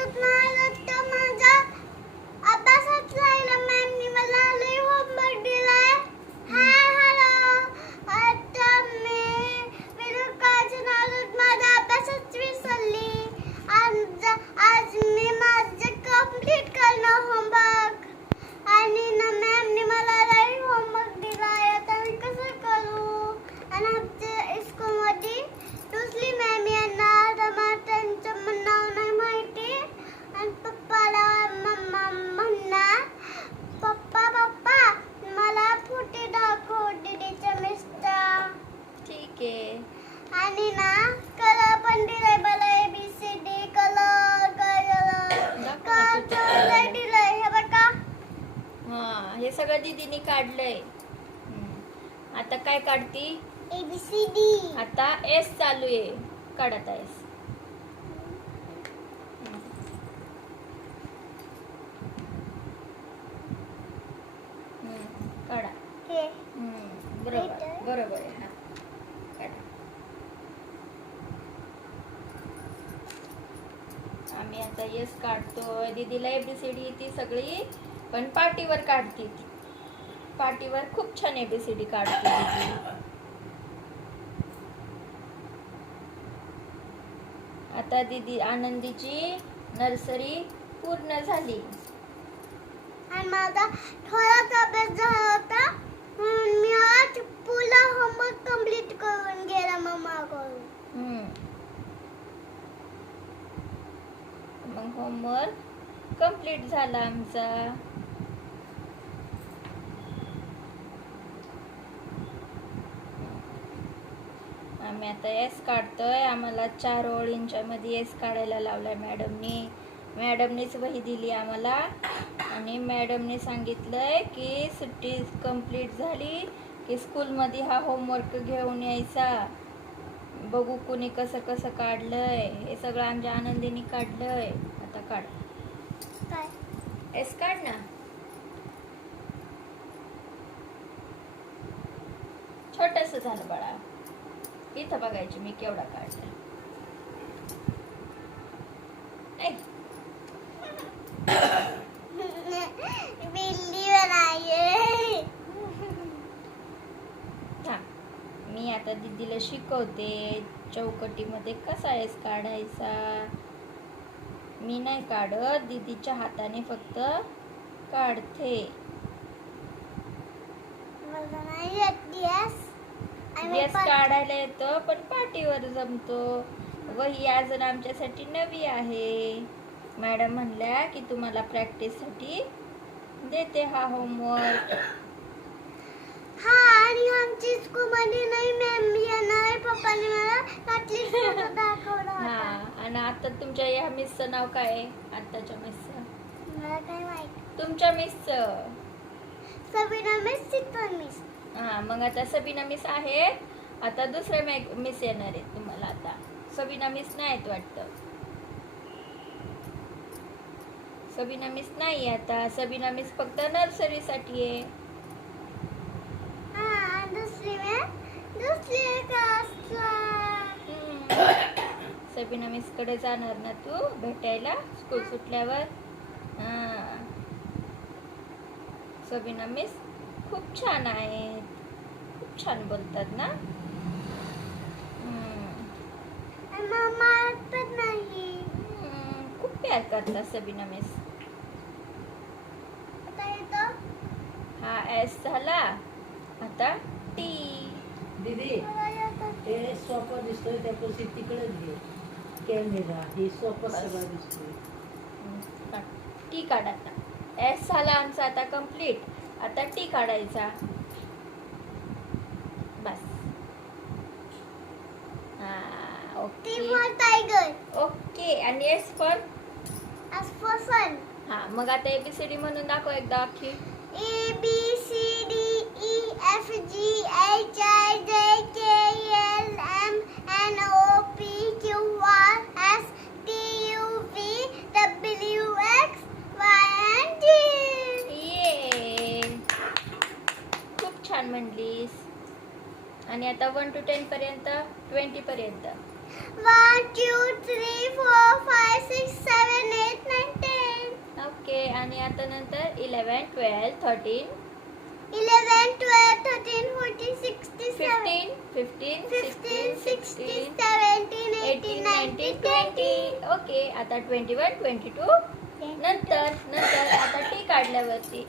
शाळेतून आलं तर माझा अभ्यासात राहिला. मॅमनी मला लई होमवर्क दिलाय. Hi hello. आता मी दुकानातून आलो, माझा अभ्यासच विसरली. आज मी माझं कंप्लीट करणार होमवर्क. आणि ना मॅमने मला लई होमवर्क दिलाय. आता मी कसं करू? आणि आमच्या स्कूलमध्ये दुसरी मॅम येणार, तर मला त्यांचं नाव नाही माहिती. आणि पप्पाला मम्मा म्हणणार, पप्पा पप्पा मला फोटो दाखव दीदीच्या मिसचा. ठीक आहे. आणि ना कलर पण दिलाय मला, ABCD कलर कलर दिलाय. हे बघा. हा, हे सगळं दीदीने काढलंय. आता काय काढती? ABCD. आता एस चालू आहे. काढत आहेस. काढा. हे बरोबर बरोबर आहे. हा, काढा. आम्ही आता एस काढतोय. दीदीला ABCD ती सगळी, पण पाटीवर काढते ती. पाटीवर खूप छान ABCD काढते दीदी. आता दीदी आनंदीची नर्सरी पूर्ण झाली. आणि माझा थोडाच अभ्यास झाला होता, म्हणून मी आज पुन्हा होमवर्क कंप्लीट करून गेला मम्माकडून. मग होमवर्क कंप्लीट झाला आमचा. आम्ही आता एस काढतोय. आम्हाला 4 ओळींच्या मध्ये एस काढायला लावलाय मॅडमनी. मॅडमनीच वही दिली आम्हाला आणि मॅडमने सांगितलंय की सुट्टी कंप्लीट झाली की स्कूलमध्ये हा होमवर्क घेऊन यायचा. बघू कुणी कसं कसं काढलंय. हे सगळं आमच्या आनंदीने काढलंय. आता काढ. काय? एस काढ ना. छोटस झालं बाळा. इथं बघायची मी केवढा काढला. बिल्ली बनाइए. मी आता दीदीला शिकवते चौकटीमध्ये कसा एस काढायचा. मी नाही काढत, दीदीच्या हाताने फक्त काढते. मला नाही येत यस. एस काढायला येतं पण पाटीवर जमतो. वही अजून आमच्यासाठी नवी आहे. मॅडम म्हणल्या की तुम्हाला प्रॅक्टिस साठी देते हा होमवर्क. हा, आणि आमची स्कूलमध्ये नाही मॅम येणार. पप्पाने मला रात्री फोटो दाखवला हा, होता. आणि आता तुमच्या या मिसचं नाव काय आहे? आत्ताच्या मिसचं मला काय माहित. तुमच्या मिसचं सबीना मिस, चित्तन मिस. हा, मग आता सबीना मिस आहे. आता दुसरे मिस येणार आहेत तुम्हाला. आता सबीना मिस नाही आहेत वाटतं. सबीना मिस नाही. आता सबीना मिस फक्त नर्सरी साठी आहे. हा, दुसरी क्लासला. सबीना मिस कडे जाणार ना तू भेटायला स्कूल सुटल्यावर? सबीना मिस खूप छान आहेत. खूप छान बोलतात ना. मम्मा पण नाही. खूप प्यार करतात सबीना मिस. आता येतो. हा एस झाला. आता टी. दीदी मला येतो. हे सोपा दिसतोय त्यापाशी तिकडे घे कॅमेरा. हे सोपा सगळा दिसतोय. टी काढ. आता एस झाला आमचा आता कंप्लीट. आता टी काढायचा. बस. T okay for tiger. Okay. आणि S for? S for sun. हा, मग आता ABCD म्हणून दाखव एकदा अख्खी. A B C D E F G H I J K L M N O P Q R S T U V W X Y and Z. ये, खूप छान म्हणलीस. आणि आता 1 to 10 पर्यंत, 20 पर्यंत. 1 2 3 4 5 6 7 8 11, 12, 13, 11, 12, 13, 14, 16, 15, 15, 15, 16, 16, 17, 18, 18, 19, 19, 20. ओके, आता 21, 22. नंतर नंतर आता टी काढल्यावरती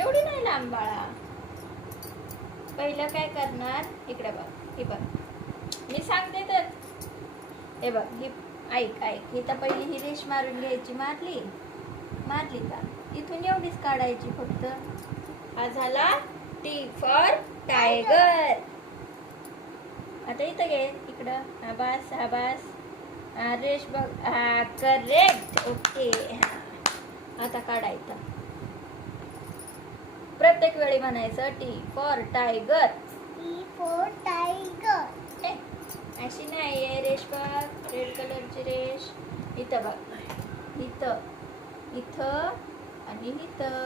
एवढी नाही लांब बाळा. पहिलं काय करणार, इकडे बघ, हे बघ मी सांगते तर. हे बघ, ही ऐक ऐक, ही तर पहिली ही रेष मारून घ्यायची. मारली मारली का, इथून एवढीच काढायची फक्त. हा झाला टी फॉर टायगर. आता इथं घे, इकडं. हा बास, हा बास. हा रेष बघ, हा करेक्ट. ओके, हा आता काढायचं. प्रत्येक वेळी म्हणायचं T for tiger. T for tiger. अशी नाही आहे रेष बघ, रेड कलरची रेष. इथं बघ, इथं इथं आणि इथं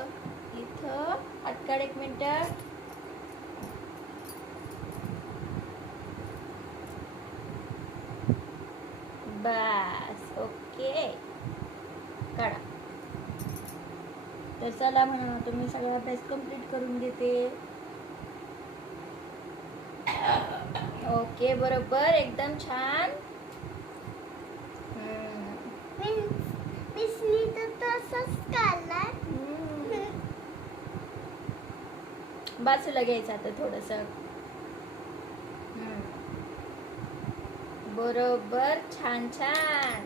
इथं. हात काढ 1 मिनिट. बस, ओके, काढा. तर चला म्हणा, तुम्ही सगळा अभ्यास कंप्लीट करून देते. ओके, बरोबर, एकदम छान. मिसनी तर तसंच काढलाय. बाजूला घ्यायचं आता थोडस. बरोबर, छान छान.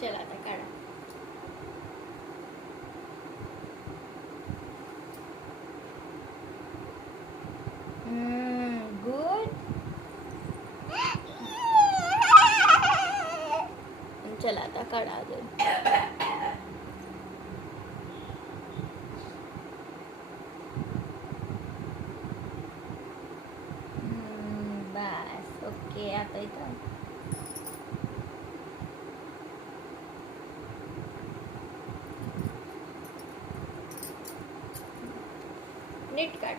चला आता काढा. गुड. चला आता काढा अजून. बस, ओके. आता इथं नीट काढ.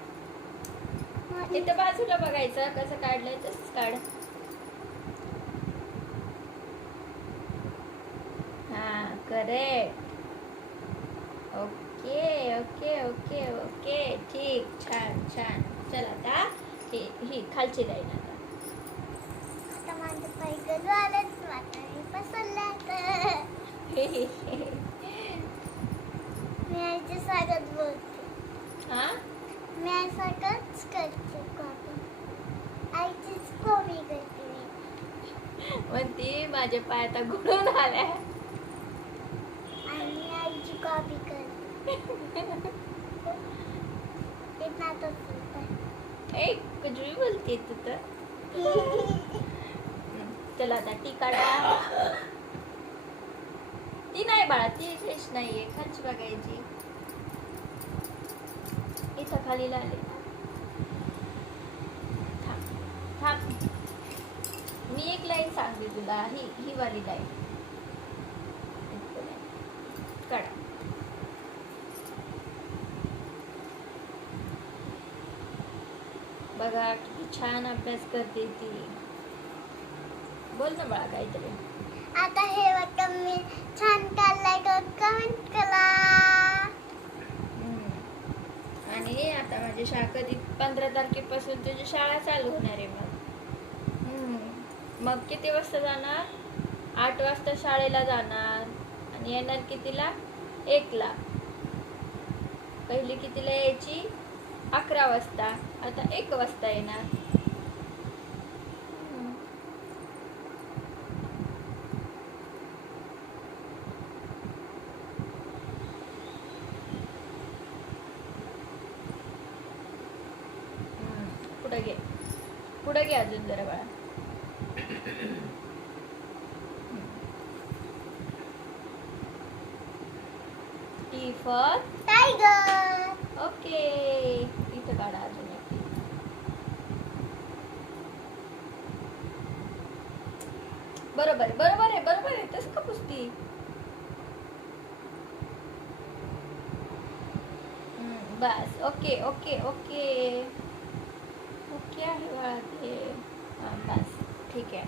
इथं बाजूला बघायचं कसं काढलंय तसंच काढ. हा, correct. Okay okay okay okay, ठीक, छान छान. चला आता ही खालची लाईन आता. आता माझं पाय झालंच, वाटाणे पसरलं आता. मी आईच्या सारखंच बोलते. हा, मी आईसारखंच करते कॉपी. आईचीच कॉपी करते मी. म्हणती माझ्या पाय आता गुळून आल्या. आणि आईची कॉपी करते. ते नाटक करते. ए, कुजवी बोलते तू तर. चला आता टी काढा. ती नाही बाळा, ती रेष नाहीये, खालची बघायची. इथं खाली लावले. थांब थांब, मी एक लाईन सांगते तुला. ही वाली लाईन काढा. बघा किती छान अभ्यास करते ती. बोल ना बाळा काहीतरी. आता हे वाटतं मी छान काढलाय का, कमेंट करा. आणि आता माझी शाळा कधी 15 तारखेपासून तुझी शाळा चालू होणार आहे. मग किती वाजता जाणार? 8 वाजता शाळेला जाणार. आणि येणार कितीला? 1 ला. पहिली कितीला यायची? 11 वाजता. आता 1 वाजता येणार. पुढे घे अजून जरा बाळा. T for tiger. ओके. इथं काढा अजून एक. बरोबर बरोबर आहे, बरोबर आहे. तसं का पुसती? बस, ओके ओके ओके ओके आहे बाळा ते. बस, ठीक आहे.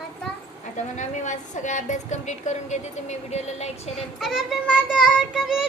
आता आता म्हणा मी माझा सगळा अभ्यास कंप्लीट करून घेते. तुम्ही व्हिडिओला लाईक शेअर आणि मी माझं कमी